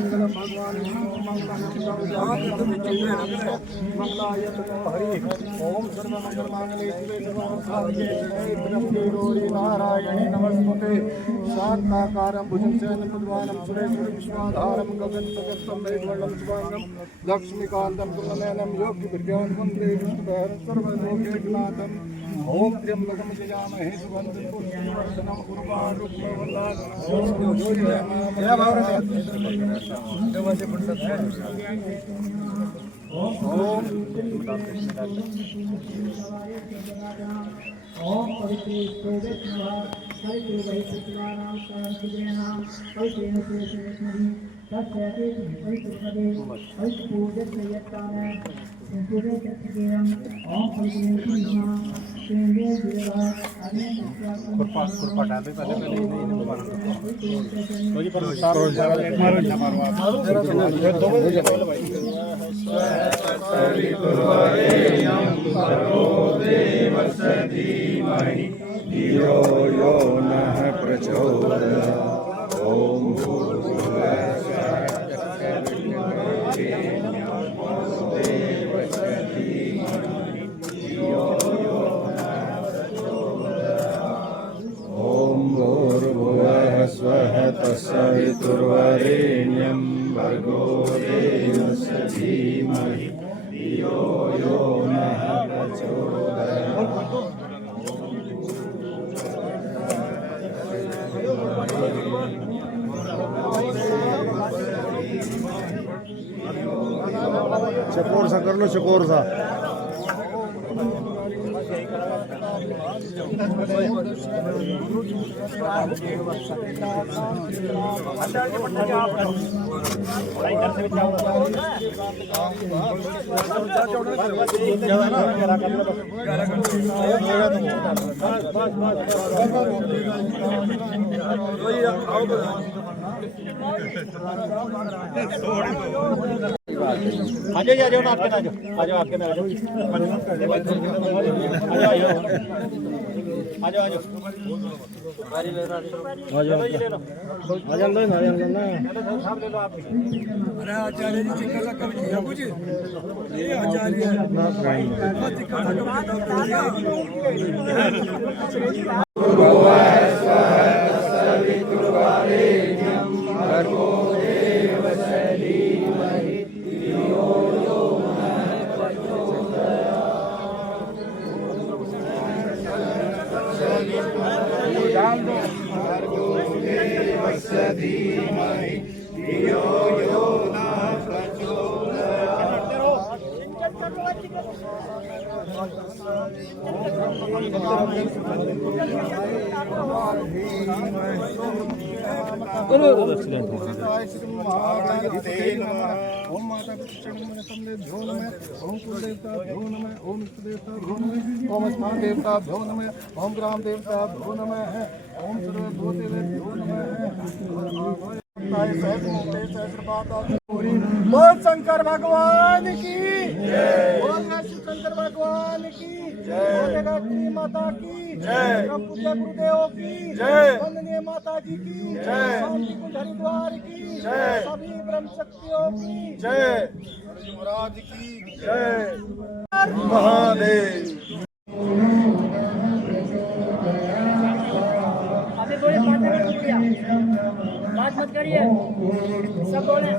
मंगलम भगवान मंगलाय हरि ओम सर्वमंगलमांगल्ये शिवे सर्वार्थसाधिके गौरी नारायणी नमस्ते शांताकारं भुजगशयनं पद्मनाभं सुरेशं विश्वाधारं गगनसदृशं मेघवर्णं शुभांगं लक्ष्मीकान्तं पुण्यनयनं योगिभिर्भवं वन्दे विष्णुं सर्वलोकैकनाथम् ओम त्र्यंबकं यजामहे सुगन्धिं पुष्टिवर्धनम् उर्वारुकं ओम पवित्र धियो यो नः प्रचोदयात् ओम भूर्भुवः स्वः तत्सवितुर्वरेण्यं भर्गो देवस्य धीमहि धियो यो नः प्रचोदयात् चकोर सा कर लो, चकोर सा। आ जाओ ना आपके ना आ जाओ आपके ना आ जाओ आ जाओ अरे आचार्य जी चिक्कर का कभी नहीं कुछ ये आचार्य धीमहि धियो यो नः ओम माता पितृभ्यो नमः ओम कुलदेवताभ्यो नमः ओम इष्टदेवताभ्यो नमः ओम स्थान देवताभ्यो नमः ओम ग्राम देवताभ्यो नमः ओम सर्वभूतेभ्यो नमः। बोल शंकर भगवान की जय, बोल शिव शंकर भगवान की जय, गायत्री माता की जय, पूज्य गुरुदेव की जय, वंदनीय माता जी की जय, शांति कुंज हरिद्वार की जय, सभी ब्रह्म शक्तियों की जय, महाराज की जय, महादेव। बात मत करिए, सब बोले।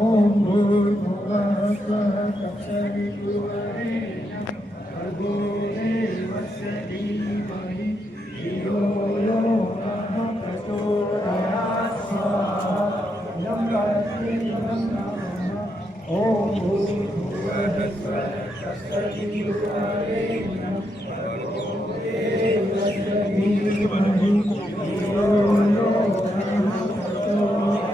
ओम भूर्भुवः स्वः तत्सवितुर्वरेण्यं भर्गो देवस्य धीमहि धियो यो नः प्रचोदयात् स्वाहा यं गायत्री ओम भूर्भुवः स्वः तत्सवितुर्वरेण्यं भर्गो देवस्य धीमहि धियो यो नः प्रचोदयात्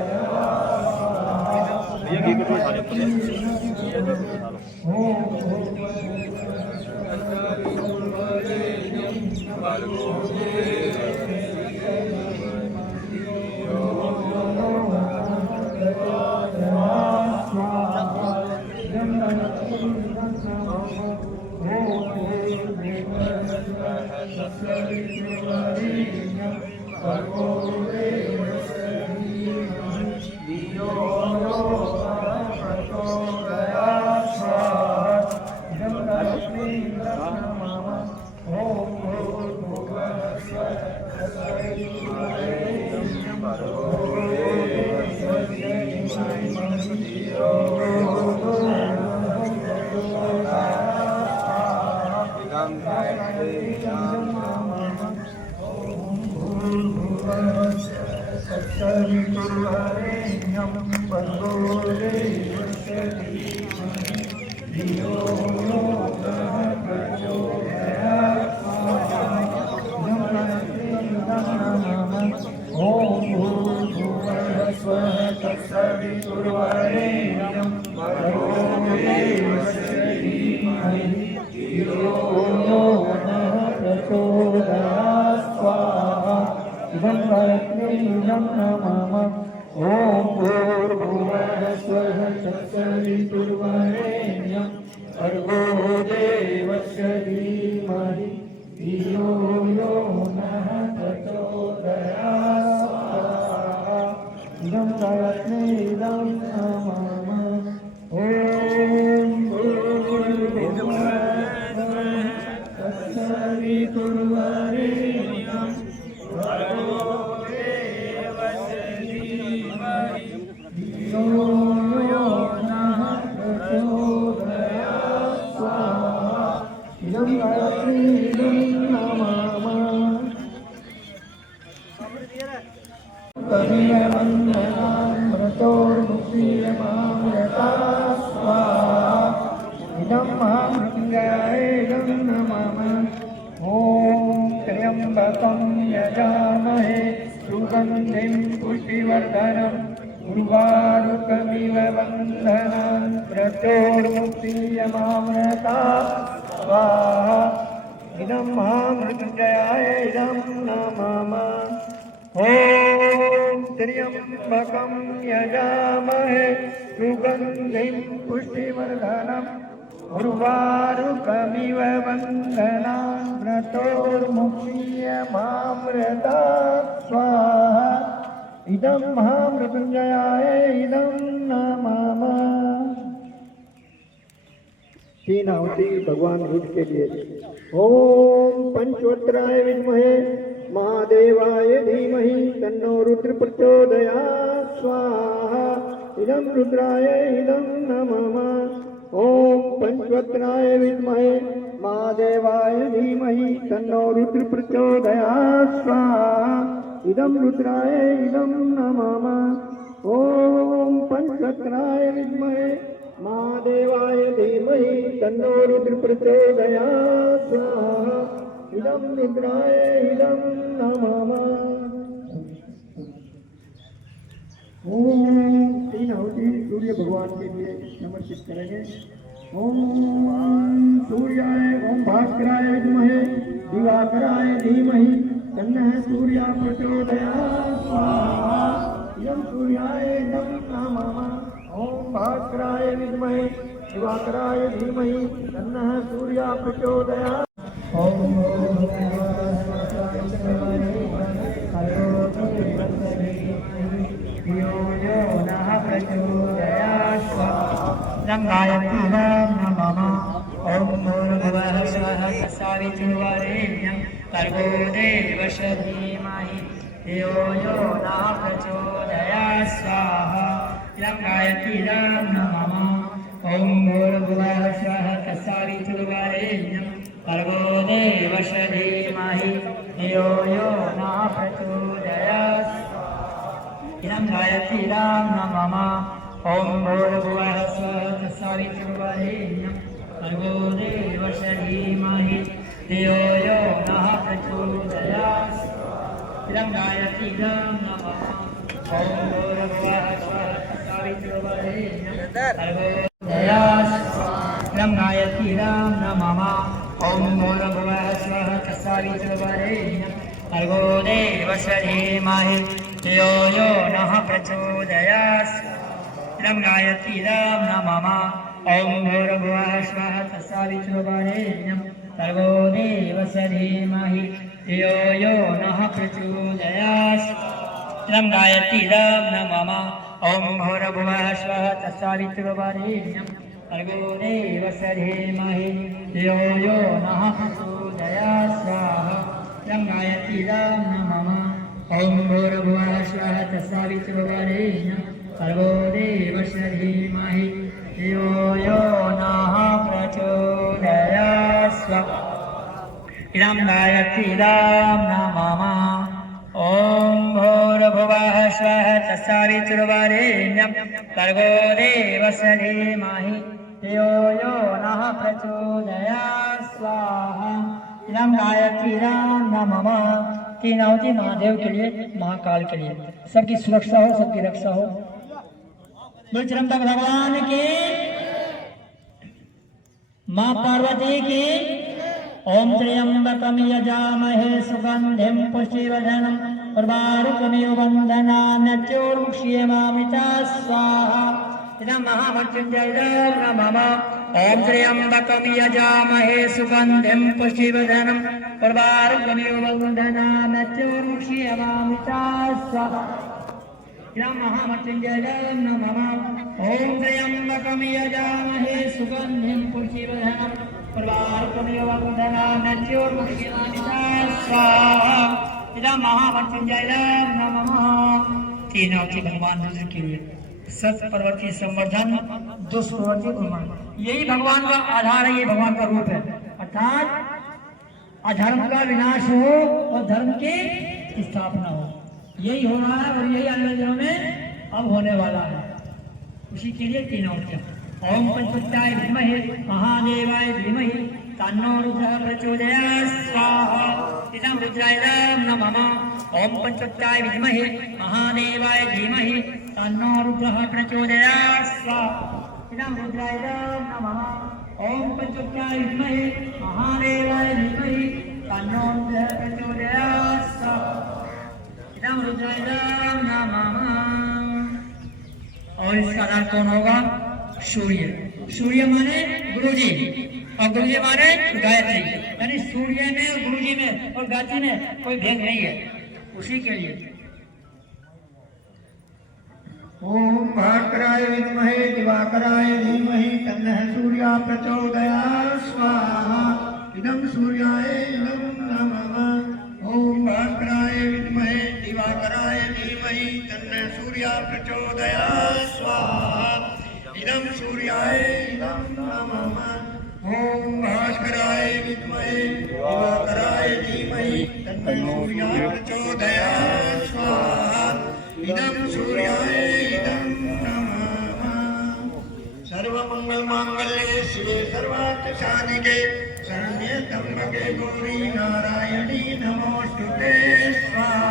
तीन आहुति भगवान रुद्र के लिए। ओम पंचवक्त्राय विद्महे महादेवाय धीमहि तन्नो रुद्र प्रचोदयात् स्वाहा। इदं रुद्राय इदं नमः। ओम पंचवक्त्राय विद्महे महादेवाय धीमहि तन्नो रुद्र प्रचोदयात् स्वाहा। इदं रुद्राय इदं नमः। ओम पंचवक्त्राय विद्महे महादेवाय धीमहि तन्नो रुद्र प्रचोदयात् स्वाहा। इदं रुद्राय इदं नमः। ओम तीन आहुति सूर्य भगवान के लिए समर्पित करेंगे। ओम सूर्याय ओम भास्कराय विद्महे दिवाकराय धीमहि तन्नः सूर्यः प्रचोदयात् स्वाहा। इदं सूर्याय इदं नमः। ओम भास्कराय विद्महे दिवाकराय धीमहि तन्नः सूर्यः प्रचोदयात्। ओम भूर्भुवः स्वः तत्सवितुर्वरेण्यं भर्गो देवस्य धीमहि धियो यो नः प्रचोदयात् स्वाहा। इदं गायत्रीं नमः। ओम भूर्भुवः स्वः तत्सवितुर्वरेण्यं भर्गो देवस्य धीमहि धियो यो नः प्रचोदयात्। इदं गायत्रीं नमः। ओम भूर्भुवः स्वः तत्सवितुर्वरेण्यं भर्गो देवस्य धीमहि धियो यो नः प्रचोदयात्। इदं गायत्रीं नमः। ओम भूर्भुवः स्वः तत्सवितुर्वरेण्यं भर्गो देवस्य इदं गायत्रीं नमः। ओम भूर्भुवः स्वः तत्सवितुर्वरेण्यं भर्गो देवस्य धीमहि धियो यो नः प्रचोदयात्। इदं गायत्रीं नमः। ओम भूर्भुवः स्वः तत्सवितुर्वरेण्यं भर्गो देवस्य धीमहि धियो यो नः प्रचोदयात्। इदं गायत्रीदं नमः ॐ भूर्भुवः स्वः तत्सवितुर्वरेण्यं भर्गो देवस्य धीमहि धियो यो नः प्रचोदयात् स्वाहा इदं गायत्रीदं नमः ॐ भूर्भुवः स्वः तत्सवितुर्वरेण्यं भर्गो देवस्य धीमहि धियो यो नः प्रचोदयात् स्वाहा इदं गायत्रीदं नमः ॐ भूर्भुवः स्वः तत्सवितुर्वरेण्यं भर्गो देवस्य धीमहि धियो यो नः प्रचोदयात् स्वाहा इदं गायत्रीदं नमः। तीन आहुति महादेव के लिए, महाकाल के लिए, सबकी सुरक्षा हो, सबकी रक्षा हो। बुलचरंदा भगवान की, माँ पार्वती की। ओम त्र्यंबकं यजामहे सुगंधिं पुष्टिवर्धनम् उर्वारुकमिव बन्धनान् मृत्योर्मुक्षीयमामृता स्वाहा इदं महामृत्युञ्जयं नमः। ओम त्र्यंबकं यजामहे सुगंधिं पुष्टिवर्धनम् उर्वारुकमिव बन्धनान् मृत्योर्मुक्षीयमामृता स्वाहा इदं महामृत्युञ्जयं नमः। ओम त्र्यंबकं यजामहे सुगंधिं पुष्टिवर्धनम् इदं महामृत्युंजयं नमः। तीनों की भगवान रुद्र के लिए सत प्रवृत्ति संवर्धन, दुष्प्रवृत्ति उन्मूलन, यही भगवान का आधार है, ये भगवान का रूप है। अर्थात अधर्म का विनाश हो और धर्म की स्थापना हो, यही हो रहा है और यही अगले दिनों में अब होने वाला है। उसी के लिए तीनों क्या ओम पंचमुत्याय विद्महे महादेवाय धीमहि तन्नो रुद्रः प्रचोदयात् स्वाहा इदं रुद्रायदं नमः। ओम पंचमुत्याय विद्महे महादेवाय धीमहि तन्नो रुद्रः प्रचोदयात् स्वाहा इदं रुद्रायदं नमः। ओम पंचमुत्याय विद्महे महादेवाय धीमहि तन्नो रुद्रः प्रचोदयात् स्वाहा इदं रुद्रायदं नमः। और इसका आधार कौन होगा? सूर्य। सूर्य माने गुरुजी और गुरुजी माने गायत्री, यानी सूर्य में और गुरुजी में और गायत्री में कोई भेद नहीं है, उसी के लिए। ओम भास्कराय विद्महे दिवाकराय धीमहि तन्नः सूर्यः प्रचोदयात् स्वाहा इदं सूर्याय इदं नमः। ओम भास्कराय विद्महे दिवाकराय धीमहि तन्नः सूर्यः प्रचोदयात् स्वाहा इदं सूर्याय इदं नमः। ओम भास्कराय विद्महे दिवाकराय धीमहि तन्नः सूर्यः प्रचोदयात् स्वाहा इदं सूर्याय इदं नमः। सर्वमंगलमांगल्ये शिवे सर्वार्थसाधिके शरण्ये त्र्यंबके गौरी नारायणी नमोस्तुते स्वाहा।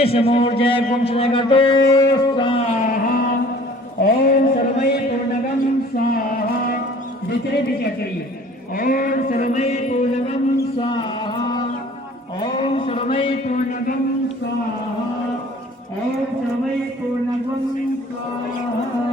इस मूर्जय गुंशगतो स्वाहा ओम सर्वमय पूर्णगम स्वाहा दूसरे भी करिए। ओम सर्वमय पूर्णगम स्वाहा ओम सर्वमय पूर्णगम स्वाहा ओम सर्वमय पूर्णगम स्वाहा।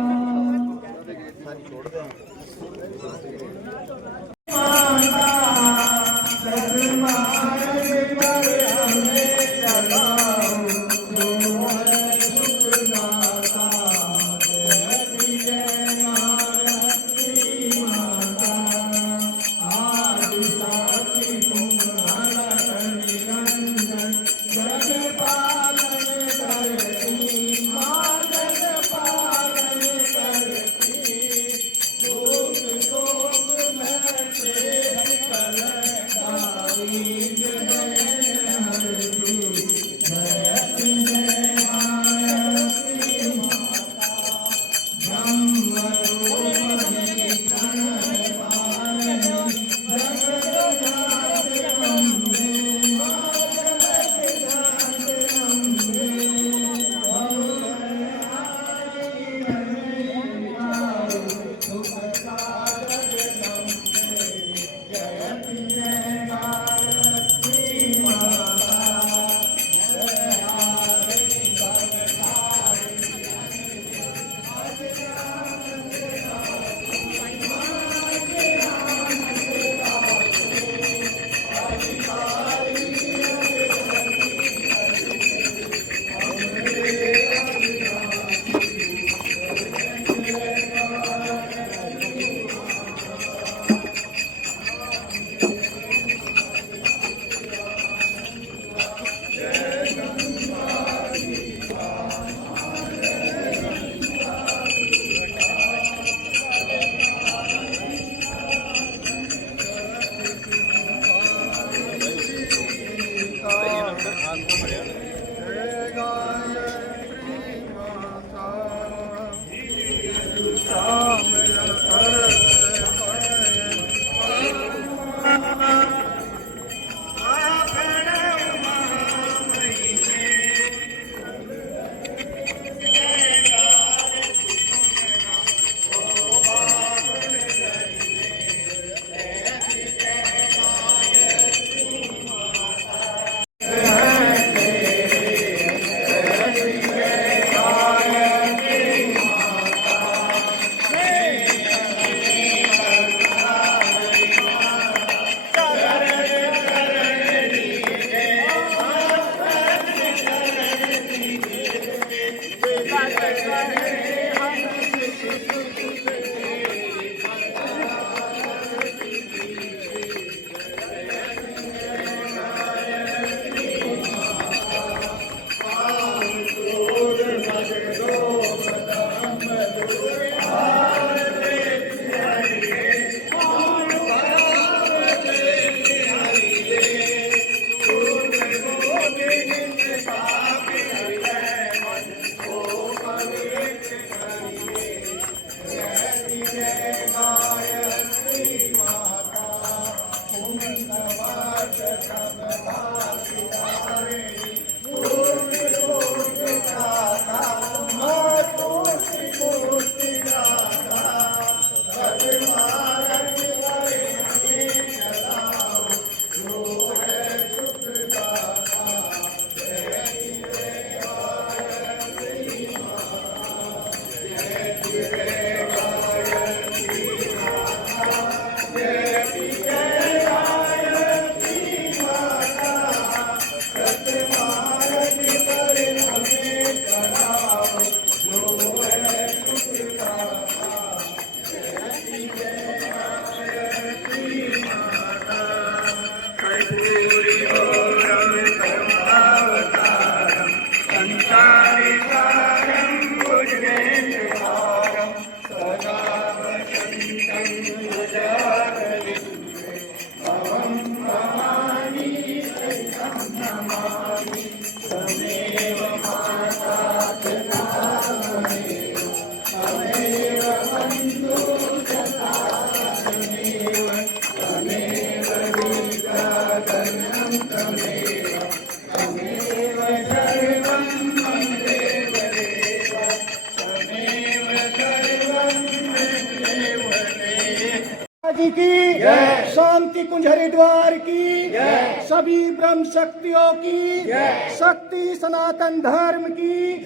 सभी ब्रह्म शक्तियों की, शक्ति सनातन धर्म की,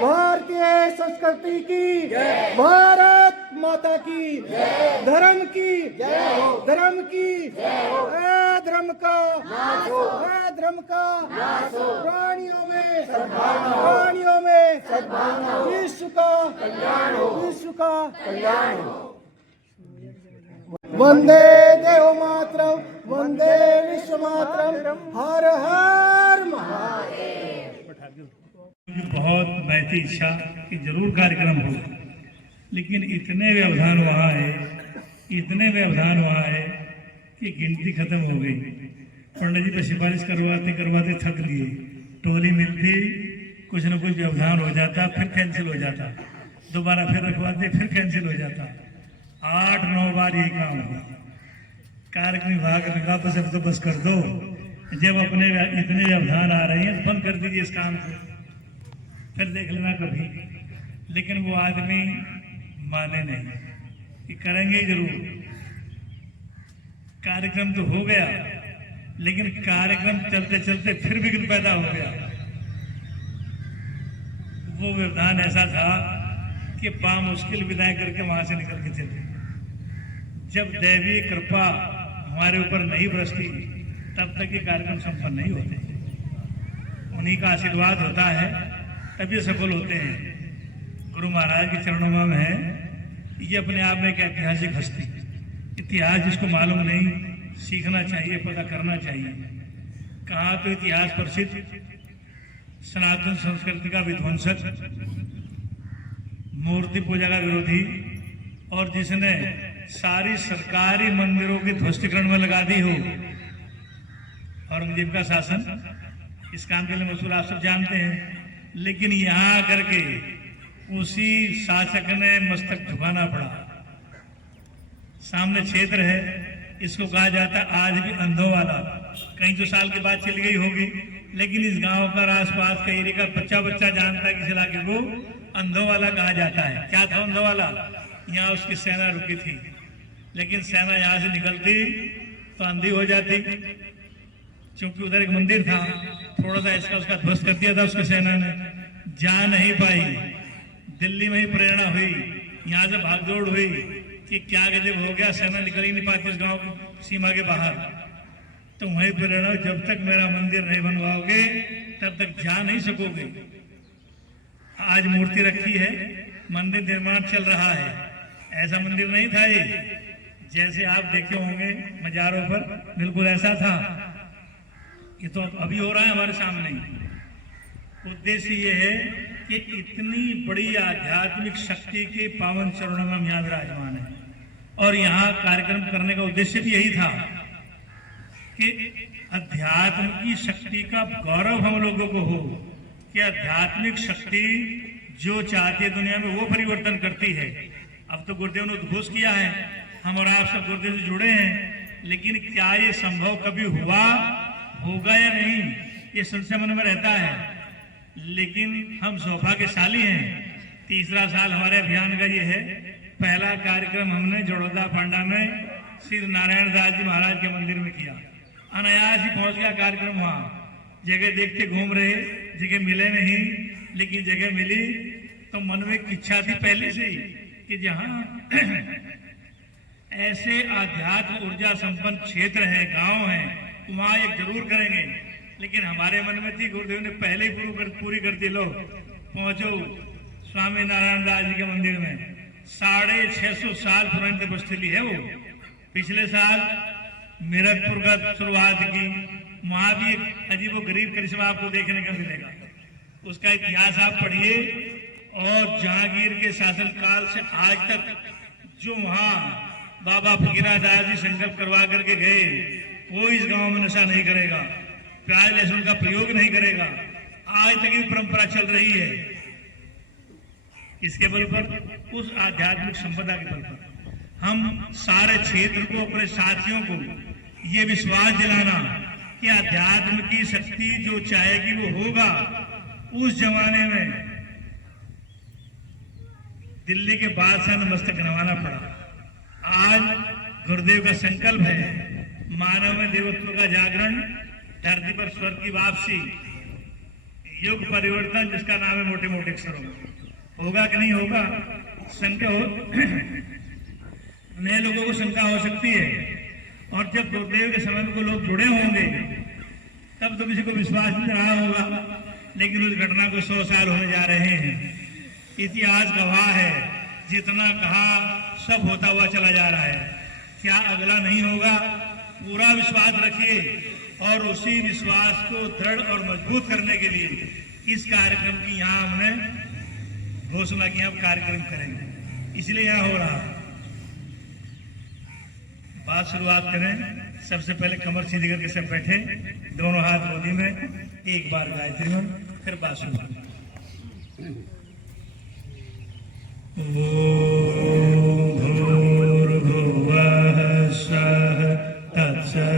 भारतीय संस्कृति की, भारत माता की, धर्म की, धर्म की, धर्म का, धर्म का, प्राणियों में विश्व का कल्याण हो। वंदे देव मातरम, वंदे विश्व मातरम, हर हर महादेव। मुझे बहुत बहती इच्छा कि जरूर कार्यक्रम हो, लेकिन इतने व्यवधान वहाँ है, इतने व्यवधान वहाँ है कि गिनती खत्म हो गई। पंडित जी पे सिफारिश करवाते करवाते थक लिए, टोली मिलती, कुछ न कुछ व्यवधान हो जाता, फिर कैंसिल हो जाता, दोबारा फिर रखवाते, फिर कैंसिल हो जाता। 8-9 बार यही काम हुआ। कार्यक्रम विभाग ने कहा बस अब तो बस कर दो, जब अपने इतने व्यवधान आ रहे हैं तो बंद कर दीजिए इस काम को, फिर देख लेना कभी। लेकिन वो आदमी माने नहीं कि करेंगे जरूर। कार्यक्रम तो हो गया, लेकिन कार्यक्रम चलते चलते फिर विघ्न पैदा हो गया। वो व्यवधान ऐसा था कि बामुश्किल विदाई करके वहां से निकल के चले। जब दैवीय कृपा हमारे ऊपर नहीं बरसती तब तक ये कार्यक्रम संपन्न नहीं होते। उन्हीं का आशीर्वाद होता है तब ये सफल होते हैं। गुरु महाराज के चरणों में है, ये अपने आप में एक ऐतिहासिक हस्ती। इतिहास जिसको मालूम नहीं, सीखना चाहिए, पता करना चाहिए। कहाँ तो इतिहास प्रसिद्ध सनातन संस्कृति का विध्वंसक, मूर्ति पूजा का विरोधी, और जिसने सारी सरकारी मंदिरों की ध्वस्तीकरण में लगा दी हो। औरंगजेब का शासन इस काम के लिए मशहूर, आप सब जानते हैं। लेकिन यहाँ आकर के उसी शासक ने मस्तक झुकाना पड़ा। सामने क्षेत्र है, इसको कहा जाता है आज भी अंधों वाला। कहीं तो साल के बाद चली गई होगी, लेकिन इस गांव का आसपास का एरिया का बच्चा जानता है कि इस इलाके को अंधों वाला कहा जाता है। क्या था अंधों वाला? यहाँ उसकी सेना रुकी थी, लेकिन सेना यहाँ से निकलती तो अंधी हो जाती। क्योंकि उधर एक मंदिर था, थोड़ा सा इसका उसका ध्वस्त कर दिया था उसकी सेना ने, जा नहीं पाई। दिल्ली में ही प्रेरणा हुई, यहाँ से भागदौड़ हुई कि क्या गजब हो गया, सेना निकल ही नहीं पाती उस गांव की सीमा के बाहर। तो वही प्रेरणा, जब तक मेरा मंदिर नहीं बनवाओगे तब तक जा नहीं सकोगे। आज मूर्ति रखी है, मंदिर निर्माण चल रहा है। ऐसा मंदिर नहीं था ये, जैसे आप देखे होंगे मजारों पर, बिल्कुल ऐसा था। ये तो अभी हो रहा है हमारे सामने। उद्देश्य ये है कि इतनी बड़ी आध्यात्मिक शक्ति के पावन चरणों में हम यहाँ विराजमान है, और यहाँ कार्यक्रम करने का उद्देश्य भी यही था कि अध्यात्म की शक्ति का गौरव हम लोगों को हो, कि आध्यात्मिक शक्ति जो चाहती है दुनिया में वो परिवर्तन करती है। अब तो गुरुदेव ने उद्घोष किया है, हम और आप सब गुरुदेव से जुड़े हैं, लेकिन क्या ये संभव कभी हुआ होगा या नहीं, ये संशय मन में रहता है। लेकिन हम सौभाग्यशाली हैं। 3रा साल हमारे अभियान का ये है। पहला कार्यक्रम हमने जड़ौदा पांडा में श्री नारायण दास जी महाराज के मंदिर में किया। अनायास ही पहुंच गया कार्यक्रम वहां। जगह देखते घूम रहे, जगह मिले नहीं, लेकिन जगह मिली तो मन में एक इच्छा थी पहले से ही कि जहां ऐसे आध्यात्म ऊर्जा संपन्न क्षेत्र है, गांव है, वहां एक जरूर करेंगे। लेकिन हमारे मन में थी, गुरुदेव ने पहले ही पूरी कर दी। लो पहुंचो स्वामी नारायण दास जी के मंदिर में। 650 साल पुरानी तपस्थली है वो। पिछले साल मीरकपुर का शुरुआत की, वहां भी एक अजीबो गरीब करिश्मा आपको देखने का मिलेगा। उसका इतिहास आप पढ़िए, और जहांगीर के शासनकाल से आज तक जो वहां बाबा फकीरा दास जी संकल्प करवा करके गए, कोई इस गांव में नशा नहीं करेगा, प्याज लहसुन का प्रयोग नहीं करेगा। आज तक ये परंपरा चल रही है। इसके बल पर, उस आध्यात्मिक संपदा के बल पर हम सारे क्षेत्र को, अपने साथियों को ये विश्वास दिलाना कि अध्यात्म की शक्ति जो चाहेगी वो होगा। उस जमाने में दिल्ली के बादशाह ने मस्तक बनवाना पड़ा। आज गुरुदेव का संकल्प है, मानव में देवत्व का जागरण, धरती पर स्वर्ग की वापसी, युग परिवर्तन जिसका नाम है मोटे मोटे अक्षरों में, होगा कि नहीं होगा? शंका हो नए लोगों को शंका हो सकती है। और जब गुरुदेव के समय में को लोग जुड़े होंगे तब तो किसी को विश्वास नहीं रहा होगा, लेकिन उस घटना को 100 साल होने जा रहे हैं। इतिहास गवाह है, जितना कहा सब होता हुआ चला जा रहा है। क्या अगला नहीं होगा? पूरा विश्वास रखिए और उसी विश्वास को दृढ़ और मजबूत करने के लिए इस कार्यक्रम की यहाँ हमने घोषणा की, अब कार्यक्रम करेंगे, इसलिए यहाँ हो रहा। बात शुरुआत करें। सबसे पहले कमर सीधी करके सब बैठे, दोनों हाथ गोदी में, एक बार गायत्री में, फिर बात शुरू। भूर्भुवः स्वः तत्सवितुर्वरेण्यं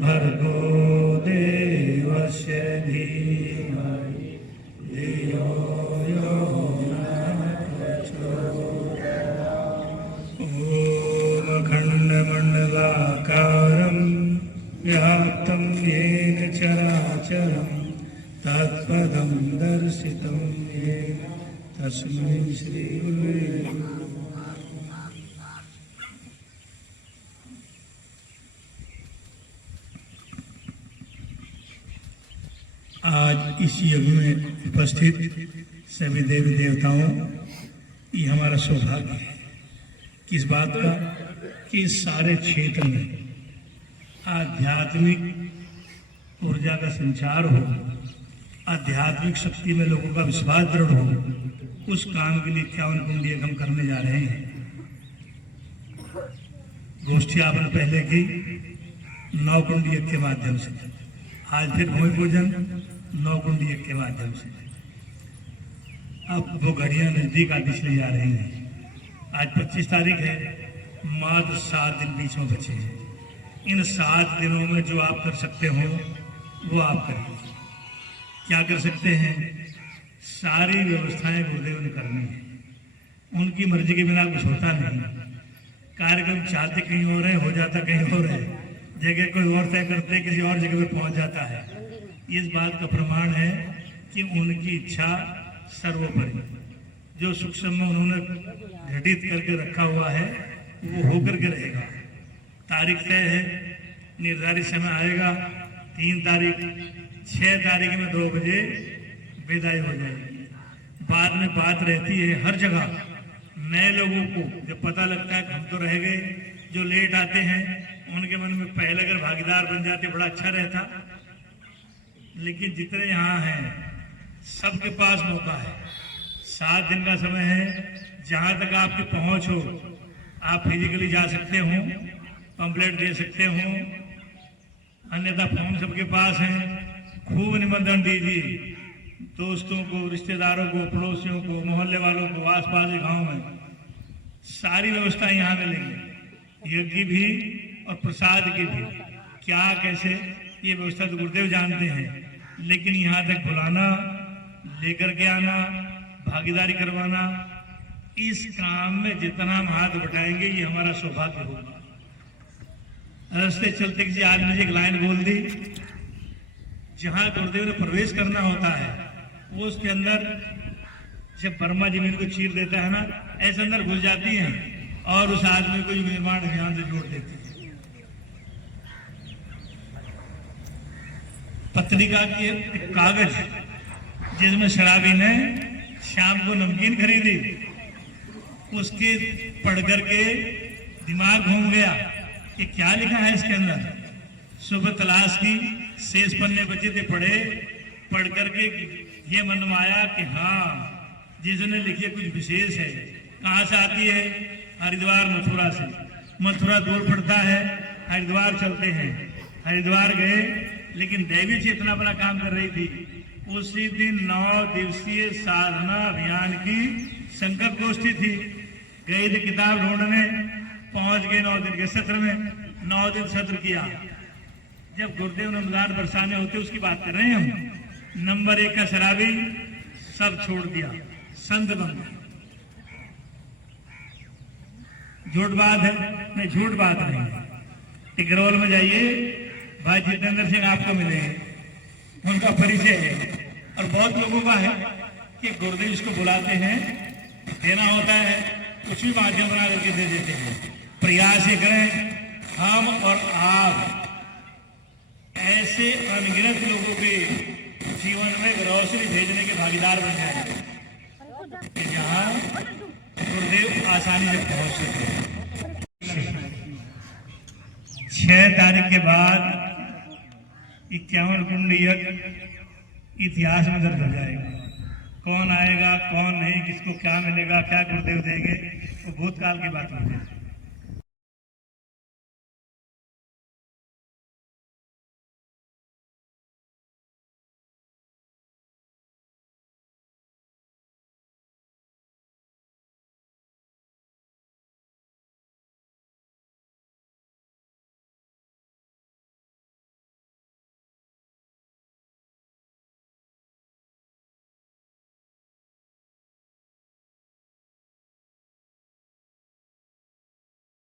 भर्गो देवस्य धीमहि धियो यो नः प्रचोदयात्। ॐ अखण्डमण्डलाकारं व्याप्तं येन चराचरं तत्पदं दर्शितं येन तस्मै श्री गुरुवे नमः। आज इस यज्ञ में उपस्थित सभी देवी देवताओं, ये हमारा सौभाग्य है किस बात का कि इस सारे क्षेत्र में आध्यात्मिक ऊर्जा का संचार हो, आध्यात्मिक शक्ति में लोगों का विश्वास दृढ़ हो। उस काम के लिए 51 कुंडी हम करने जा रहे हैं। गोष्ठी आपने पहले की 9 कुंडी के माध्यम से, आज फिर भूमि पूजन 9 कुंडी के माध्यम से। अब वो घड़ियां नजदीक आती चली जा रही हैं। आज 25 तारीख है, मात्र 7 दिन बीच में बचे हैं। इन 7 दिनों में जो आप कर सकते हो वो आप करिए। क्या कर सकते हैं? सारी व्यवस्थाएं गुरुदेव ने करनी है। उनकी मर्जी के बिना कुछ होता नहीं। कार्यक्रम चाहते कहीं और है, हो जाता कहीं और है, जगह कोई और तय करते किसी और जगह पे पहुंच जाता है। इस बात का प्रमाण है कि उनकी इच्छा सर्वोपरि, जो सूक्ष्म में उन्होंने घटित करके रखा हुआ है वो होकर के रहेगा। तारीख तय है, निर्धारित समय आएगा 3 तारीख, 6 तारीख में 2 बजे विदाई हो जाएगी। बाद में बात रहती है हर जगह, नए लोगों को जब पता लगता है कि हम तो रह गए, जो लेट आते हैं उनके मन में पहले अगर भागीदार बन जाते बड़ा अच्छा रहता। लेकिन जितने यहाँ हैं सबके पास मौका है। 7 दिन का समय है, जहाँ तक आपकी पहुँच हो आप फिजिकली जा सकते हो, पंपलेट दे सकते हो, अन्यथा फॉर्म सबके पास हैं। खूब निमंत्रण दीजिए दोस्तों को, रिश्तेदारों को, पड़ोसियों को, मोहल्ले वालों को, आसपास के गांव में। सारी व्यवस्था यहाँ मिलेगी, यज्ञ भी और प्रसाद की भी। क्या कैसे ये व्यवस्था तो गुरुदेव जानते हैं, लेकिन यहाँ तक बुलाना, लेकर के आना, भागीदारी करवाना, इस काम में जितना हम हाथ बटाएंगे ये हमारा सौभाग्य होगा। रास्ते चलते किसी आदमी ने एक लाइन बोल दी, जहाँ गुरुदेव ने प्रवेश करना होता है वो उसके अंदर जब ब्रह्मा जमीन को चीर देता है ना, ऐसे अंदर घुस जाती हैं और उस आदमी को युग निर्माण अभियान से जोड़ देती है। पत्रिका के कागज जिसमें शराबी ने शाम को नमकीन खरीदी, उसके पढ़ करके दिमाग घूम गया कि क्या लिखा है इसके अंदर। सुबह तलाश की, शेष पन्ने बचे थे, पढ़ करके ये मन में आया कि हाँ जिसने लिखी कुछ विशेष है। कहाँ से आती है? हरिद्वार मथुरा से। मथुरा दूर पड़ता है, हरिद्वार चलते हैं। हरिद्वार गए, लेकिन दैवी चेतना बड़ा काम कर रही थी। उसी दिन 9 दिवसीय साधना अभियान की संकल्प गोष्ठी थी। गए थे किताब ढूंढने, पहुंच गए 9 दिन के सत्र में। 9 दिन सत्र किया। जब गुरुदेव ने अनुदान बरसाने होते उसकी बात कर रहे हैं हम। नंबर 1 का शराबी सब छोड़ दिया, संत बन गया। झूठ बात है? नहीं, झूठ बात नहीं है। टिकरौल में जाइए, भाई जितेंद्र सिंह आपको मिले हैं, उनका परिचय है। और बहुत लोगों का है कि गुरुदेव इसको बुलाते हैं, देना होता है, कुछ भी माध्यम बना करके दे देते हैं। प्रयास ये करें हम और आप ऐसे अनगिनत लोगों के जीवन में रोशनी भेजने के भागीदार बन जाए कि जहाँ गुरुदेव आसानी से पहुंच सके। 6 तारीख के बाद 51 कुंड यज्ञ इतिहास में दर्ज हो जाएगा। कौन आएगा कौन नहीं, किसको क्या मिलेगा, क्या गुरुदेव देंगे, वो भूतकाल की बात हो जाएगी।